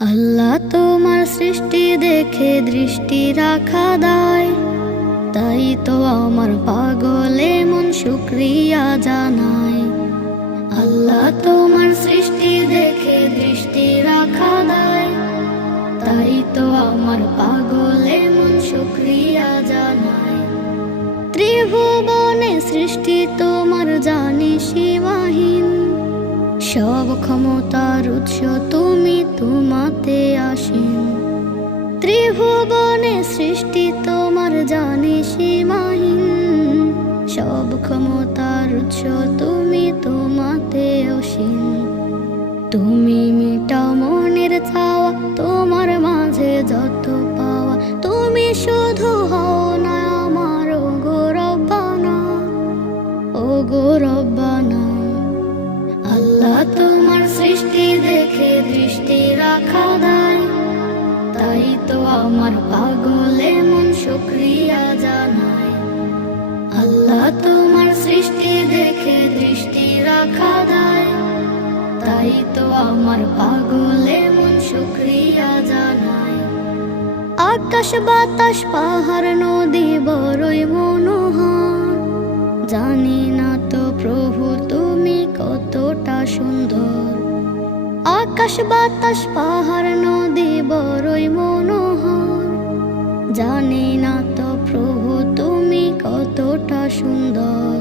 আল্লাহ তোমার সৃষ্টি দেখে দৃষ্টি রাখা দায়, তাই তো আমার পাগলে মন শুকরিয়া জানায়। আল্লাহ তোমার সৃষ্টি দেখে দৃষ্টি রাখা দায়, তাই তো আমার পাগলে মন শুকরিয়া জানায়। ত্রিভুবনে সৃষ্টি তোমার জানি সীমাহীন, সব ক্ষমতার উৎস তুমি, তোমাতে আসীন। ত্রিভুবনে সৃষ্টি তোমার জানি সীমাহীন, সব ক্ষমতার উৎস তুমি, তোমাতে অসীম। তুমি মিটাও মনের চাওয়া, তোমার মাঝে যত পাওয়া, তুমি শুধু হও না আমার ও গো রব্বানা, ও গো রব্বানা। আল্লাহ তোমার সৃষ্টি দেখে দৃষ্টি রাখা দায়, তাই তো আমার পাগলে মন শুকরিয়া জানায়। আল্লাহ তোমার সৃষ্টি দেখে দৃষ্টি রাখা দায়, তাই তো আমার পাগলে মন শুকরিয়া জানায়। আকাশ বাতাস পাহাড় নদী বড়ই মনোহর, জানি না তো প্রভু তুমি কতটা সুন্দর। আকাশ বাতাস পাহাড় নদী বড়ই মনোহর, জানি না তো প্রভু তুমি কতটা সুন্দর।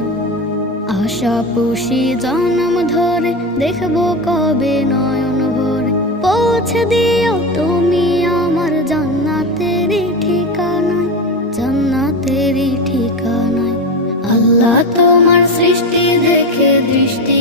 আশা পুষি জন্ম ধরে দেখবো কবে নয়ন ভরে, পৌঁছে দিও তুমি আমার জান্নাতেরই ঠিকানায়, জান্নাতেরই ঠিকানায়। আল্লাহ তোমার সৃষ্টি দেখে দৃষ্টি